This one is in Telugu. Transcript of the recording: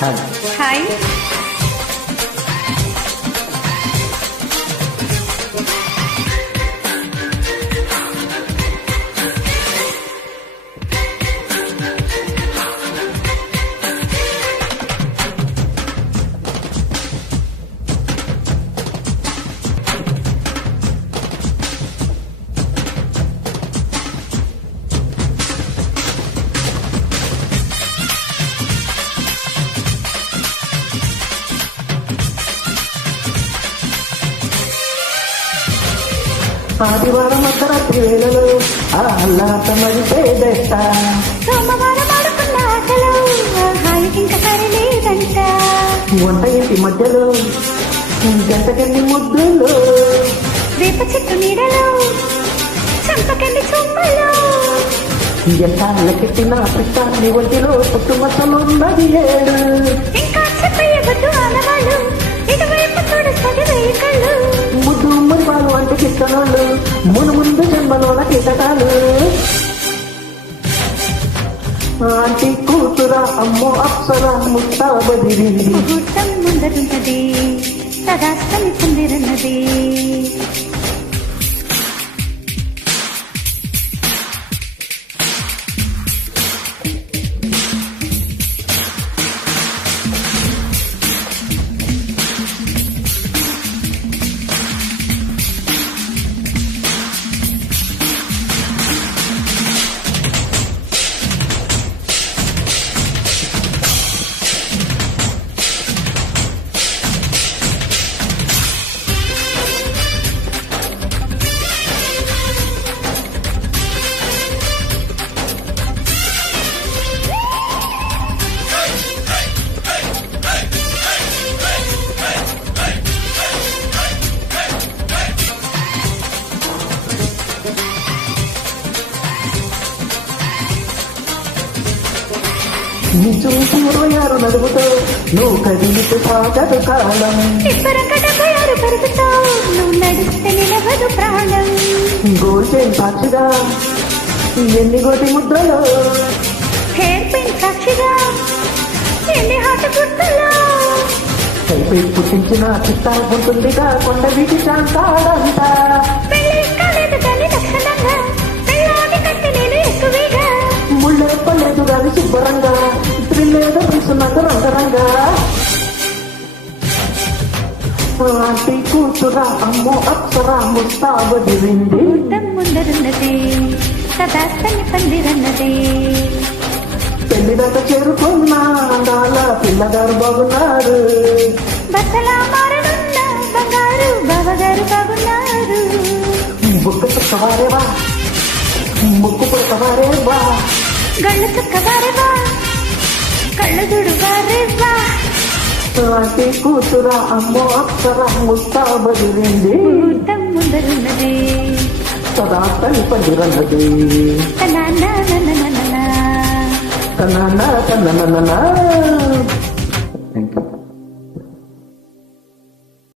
హాయ్. ఆదివారం అర్ధరాత్రి వేళలో అల్లాట మరిపేదట, సోమవారం ఆడుకున్న ఆటలు హాయికింక సరిలేదంట, వంట ఇంటి మధ్యలో గంటకెన్ని ముద్దులు, వేప చెట్టు నీడలో చంపకండి చుమ్మలు, ఎంత లెక్కెట్టిన పిట్టాన్ని ఒంటిలో పుట్టుమచ్చలున్నది ఏడు, ఇంకా చెప్పయ్యవద్దు ఆనవాళ్ళు ఇటువైపు చూడుస్తుంది వెయ్యి కళ్ళు, ముద్దు మురిపాలు అంటే కిట్టనోళ్ళు మును ముందు జన్మలోన కీటకాలు. ఆంటీ కూతురా అమ్మో అప్సరా ముస్తాబదిరింది, ముహూర్తం ముందరున్నది సదాస్తమి పొందిరన్నది, నిజం 26 నడుగుతో నువ్వు కదిలితే సాగదు కాలం, ఇప్పరకటకు పరుగుతావు నువ్వు నడిస్తే నిలవదు ప్రాణం, గోల్చెన్ సాక్షిగా ఎన్ని గోటి ముద్రలో, హెయిర్ పిన్ సాక్షిగా ఎన్ని హాట గుర్తులో, కైపై పుట్టించిన చిత్తా ఉంటుందిగా కొండ వీటి శాంతాడంతా, పెళ్ళి కాలేదు కానీ లక్షణంగా పెళ్ళాది కట్టి నేను ఎక్కువగా, ముళ్ళే పర్లేదు గాని శుభ్రంగా త్రిల్లేదో పిలుచున్నాక రంగరంగా. ఆంటీ కూతురా అమ్మో అప్సరా ముస్తాబదిరింది, ముహూర్తం ముందరున్నది సదాస్తని పందిరన్నది, పెళ్లిదాకా చేరుకున్న అందాల పిల్లగారు బాగున్నారు, బట్టలా మారనున్న బంగారు బావగారు బాగున్నారు, బుక్క చుక్కవారేవా ముక్కు పుడకవారేవా, గళ్ళు చుక్కవారేవా కళ్ళు దుడువారేవా, ఆంటీ కూతురా అమ్మో అప్సరా ముస్తాబదిరింది, ముహూర్తం ముందరున్నది సదా తల్లి పందిరన్నది, తన తన